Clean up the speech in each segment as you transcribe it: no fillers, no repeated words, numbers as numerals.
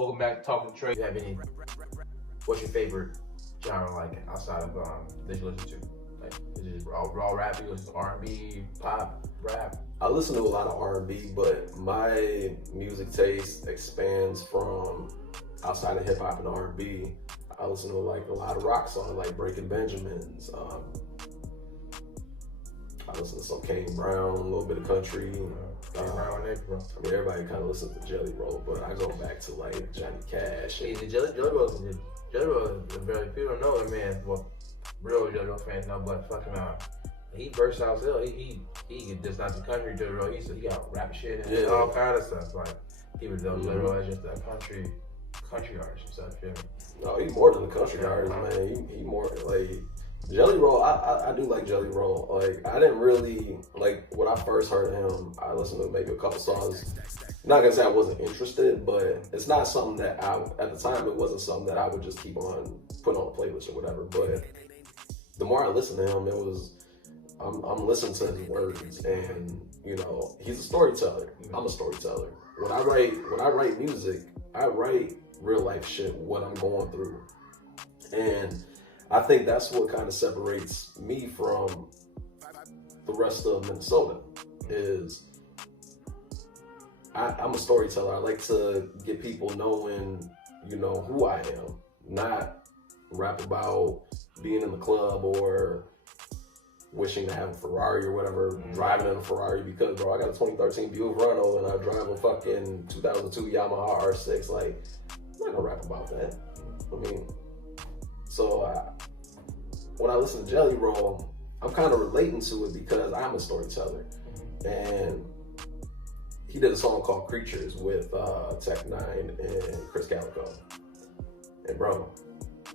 Welcome back to Talking Trey. Do you have any? What's your favorite genre like outside of that you listen to? Like, is it just raw rap? You listen to R&B, pop, rap? I listen to a lot of R&B, but my music taste expands from outside of hip hop and R&B. I listen to like a lot of rock songs, like Breaking Benjamins. I listen to some Kane Brown, a little bit of country. Kane Brown, bro. I mean, everybody kind of listens to Jelly Roll, but I go back to like Johnny Cash. Hey, the Jelly Roll, very people don't know him, man. Well, real Jelly Roll fans know, but fucking he bursts out still. He just not the country Jelly Roll. He got rap shit and all kind of stuff. Like people know Jelly Roll as just a country artist and stuff. You know? No, he's more than a country artist, man. He more like Jelly Roll. I do like Jelly Roll. Like I didn't really like when I first heard him. I listened to maybe a couple songs. Not gonna say I wasn't interested, but it's not something that at the time it wasn't something that I would just keep on put on a playlist or whatever. But the more I listened to him, it was I'm listening to his words, and you know he's a storyteller. I'm a storyteller. When I write music, I write real life shit, what I'm going through, and I think that's what kind of separates me from the rest of Minnesota is I'm a storyteller. I like to get people knowing, you know, who I am, not rap about being in the club or wishing to have a Ferrari or whatever, driving in a Ferrari because, bro, I got a 2013 Buick Renault and I drive a fucking 2002 Yamaha R6. Like, I'm not gonna rap about that. I mean, so when I listen to Jelly Roll, I'm kind of relating to it because I'm a storyteller. And he did a song called Creatures with Tech Nine and Chris Calico. And bro,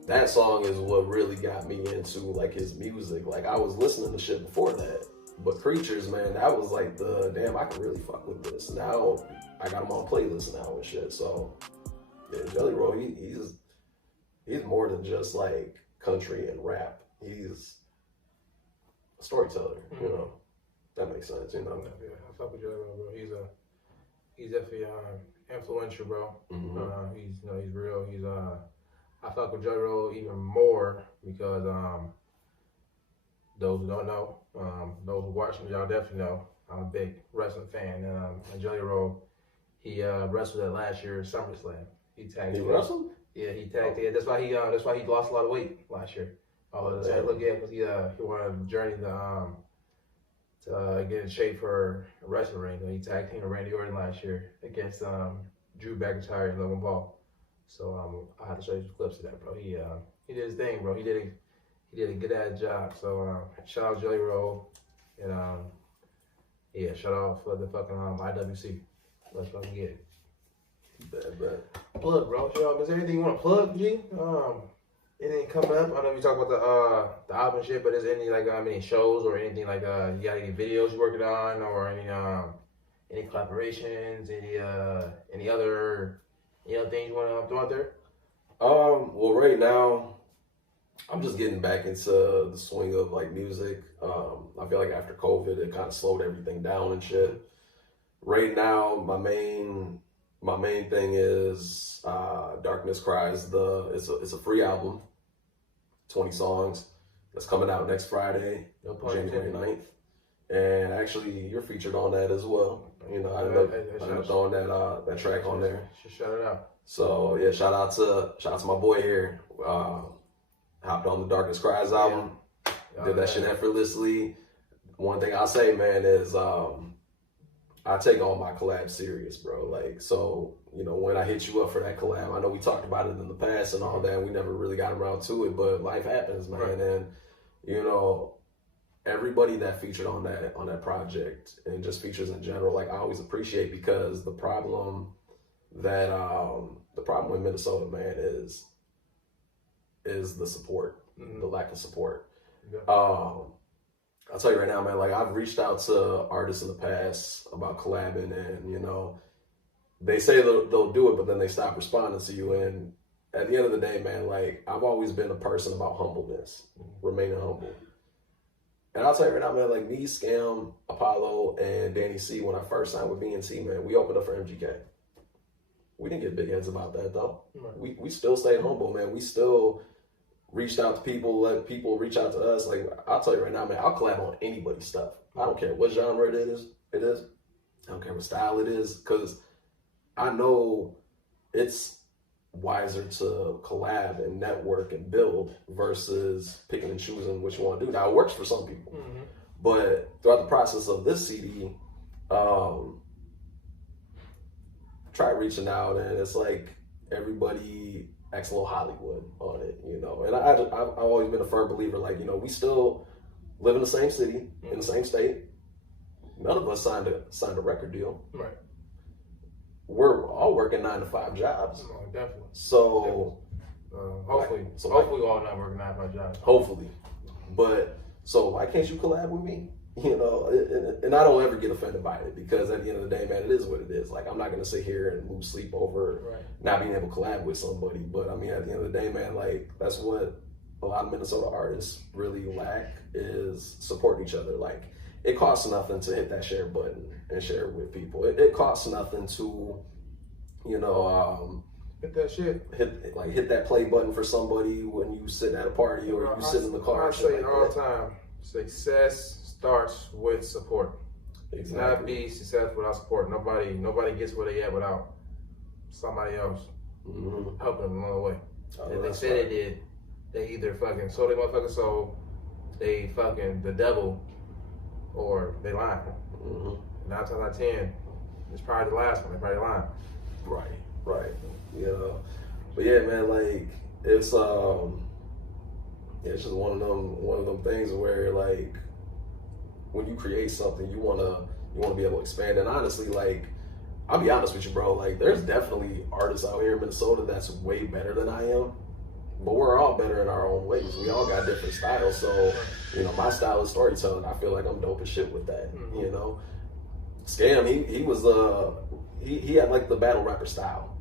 that song is what really got me into like his music. Like I was listening to shit before that, but Creatures, man, that was like the damn, I can really fuck with this. Now I got him on playlist now and shit. So yeah, Jelly Roll, he's more than just like country and rap. He's a storyteller, you know. That makes sense, you know. Yeah, I fuck with Jelly Roll, bro. He's definitely influential, bro. He's real. I fuck with Jelly Roll even more because those who don't know, those who watch me, y'all definitely know. I'm a big wrestling fan. And Jelly Roll, he wrestled at last year's SummerSlam. He wrestled? Yeah, he tagged. Yeah, that's why he lost a lot of weight last year. Because he wanted a journey to get in shape for a wrestling ring. And he tagged team with Randy Orton last year against Drew McIntyre and Logan Paul. So I have to show you some clips of that, bro. He did his thing, bro. He did a good ass job. So shout out Jelly Roll, and yeah, shout out for the fucking IWC. Let's fucking get it. Bet. Plug, bro. Yo, is there anything you want to plug, G? Anything coming up? I know we talk about the album shit, but is there any like any shows or anything like you got any videos you're working on or any collaborations, any other things you want to throw out there? Well, right now, I'm just getting back into the swing of like music. I feel like after COVID, it kind of slowed everything down and shit. Right now, my main thing is Darkness Cries. It's a free album, 20 songs. That's coming out next Friday, January 9th. And actually, you're featured on that as well. You know, I ended up throwing that track on there. Shout it out. So yeah, shout out to my boy here. Hopped on the Darkness Cries album. Did that shit effortlessly. One thing I'll say, man, is I take all my collabs serious, bro. Like, so, you know, when I hit you up for that collab, I know we talked about it in the past and all that. We never really got around to it, but life happens, man. Right. And, you know, everybody that featured on that project and just features in general, like I always appreciate because the problem with Minnesota, man, is the support, the lack of support. Yeah. I'll tell you right now, man, like I've reached out to artists in the past about collabing and, you know, they say they'll do it, but then they stop responding to you. And at the end of the day, man, like I've always been a person about humbleness, remaining humble. And I'll tell you right now, man, like me, Scam, Apollo, and Danny C, when I first signed with BNT, man, we opened up for MGK. We didn't get big heads about that though. Right. We still stayed humble, man. We still reached out to people, let people reach out to us. Like I'll tell you right now, man, I'll collab on anybody's stuff. I don't care what genre it is. I don't care what style it is, because I know it's wiser to collab and network and build versus picking and choosing what you want to do. Now it works for some people, but throughout the process of this CD, try reaching out, and it's like everybody acts a little Hollywood on it, you know. And I've always been a firm believer, like, you know, we still live in the same city, in the same state. None of us signed a record deal. Right. We're all working 9 to 5 jobs. Oh, definitely. So hopefully we all not working 9 to 5 jobs. Hopefully, but so why can't you collab with me? You know, and I don't ever get offended by it, because at the end of the day, man, it is what it is. Like, I'm not gonna sit here and lose sleep over not being able to collab with somebody. But I mean, at the end of the day, man, like, that's what a lot of Minnesota artists really lack, is supporting each other. Like, it costs nothing to hit that share button and share it with people. It costs nothing to, you know, hit that shit. Hit that play button for somebody when you sit at a party or you sit in the car. I say it all the time. Success starts with support. Exactly. Not be successful without support. Nobody gets where they at without somebody else helping them along the way. If they say they did, they either fucking sold their motherfucking soul, they fucking the devil, or they lying. 9 times out of 10, it's probably the last one. They probably lying. Right. You know, but yeah, man, like, it's just one of them things where, like, when you create something, you wanna be able to expand. And honestly, like, I'll be honest with you, bro, like, there's definitely artists out here in Minnesota that's way better than I am, but we're all better in our own ways. We all got different styles. So, you know, my style is storytelling. I feel like I'm dope as shit with that. You know, Scam, he had like the battle rapper style.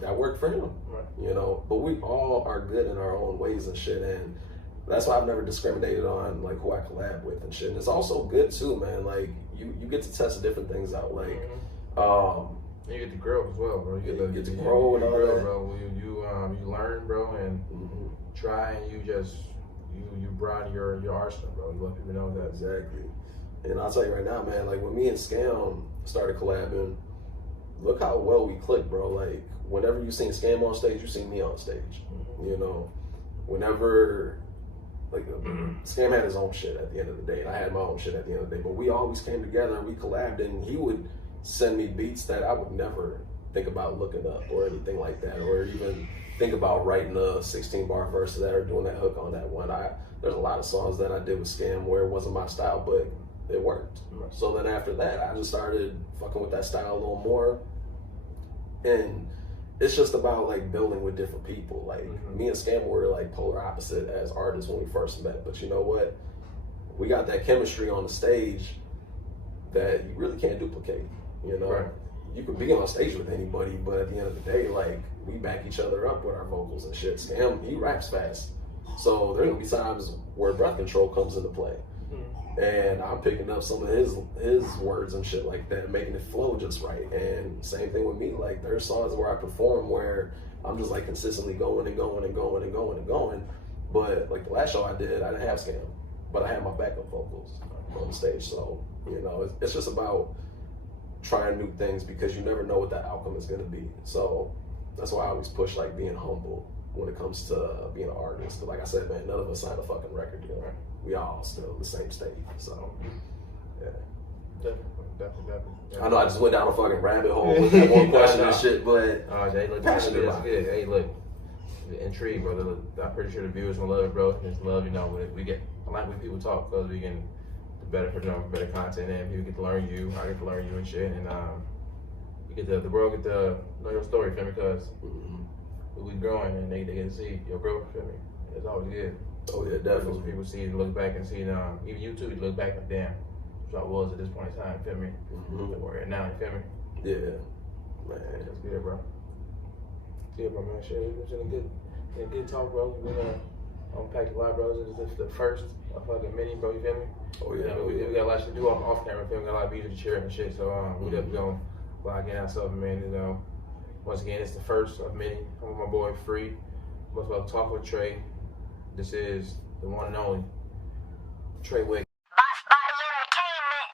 That worked for him, you know. But we all are good in our own ways and shit, and that's why I've never discriminated on like who I collab with and shit. And it's also good too, man. Like, you get to test different things out. Like, you get to grow as well, bro. You get to grow and all that, bro. You learn, bro, and try, and you broaden your arsenal, bro. You let people know that. Exactly. And I'll tell you right now, man. Like, when me and Scam started collabing, look how well we clicked, bro. Like, whenever you seen Scam on stage, you seen me on stage. You know, whenever, like, Scam had his own shit at the end of the day, and I had my own shit at the end of the day. But we always came together and we collabed, and he would send me beats that I would never think about looking up or anything like that, or even think about writing a 16-bar verse to that or doing that hook on that one. There's a lot of songs that I did with Scam where it wasn't my style, but it worked. So then after that, I just started fucking with that style a little more. And it's just about like building with different people. Like, me and Scam were like polar opposite as artists when we first met. But you know what? We got that chemistry on the stage that you really can't duplicate. You know, you could be on stage with anybody, but at the end of the day, like, we back each other up with our vocals and shit. Scam, he raps fast. So there's gonna be times where breath control comes into play. And I'm picking up some of his words and shit like that, making it flow just right. And same thing with me. Like, there's songs where I perform where I'm just like consistently going and going and going and going and going. But like the last show I did, I didn't have Scam, but I had my backup vocals on the stage. So, you know, it's just about trying new things, because you never know what that outcome is going to be. So that's why I always push like being humble when it comes to being an artist. Because like I said, man, none of us signed a fucking record deal. We all still in the same state. So, yeah. Definitely. I know I just went down a fucking rabbit hole with that one question and shit, but passionate about it. Hey, look, intrigued, brother. I'm pretty sure the viewers will love it, bro. Just love, you know, I like when people talk, because we can better content, and people get to learn you. I get to learn you and shit, and you get the world get to know your story, feel me? Because we growing, and they get to see your growth, feel me? It's always good. Oh yeah, definitely. People see and look back and see, even you too, you look back and damn, what I was at this point in time, feel me? Where we're at now, you feel me? Yeah, man. That's good, bro. Good, bro, man. Shit, it's been a good talk, bro. We're gonna unpack a lot, bro. This is the first fucking mini, bro. You feel me? Oh yeah. We got a lot to do off camera, feel me? We got a lot of videos to share and shit. So we definitely gonna log in ourselves, man. You know, Once again, it's the first of many. I'm with my boy Free. Much love, Talk with Trey. This is the one and only Trey Wiggins.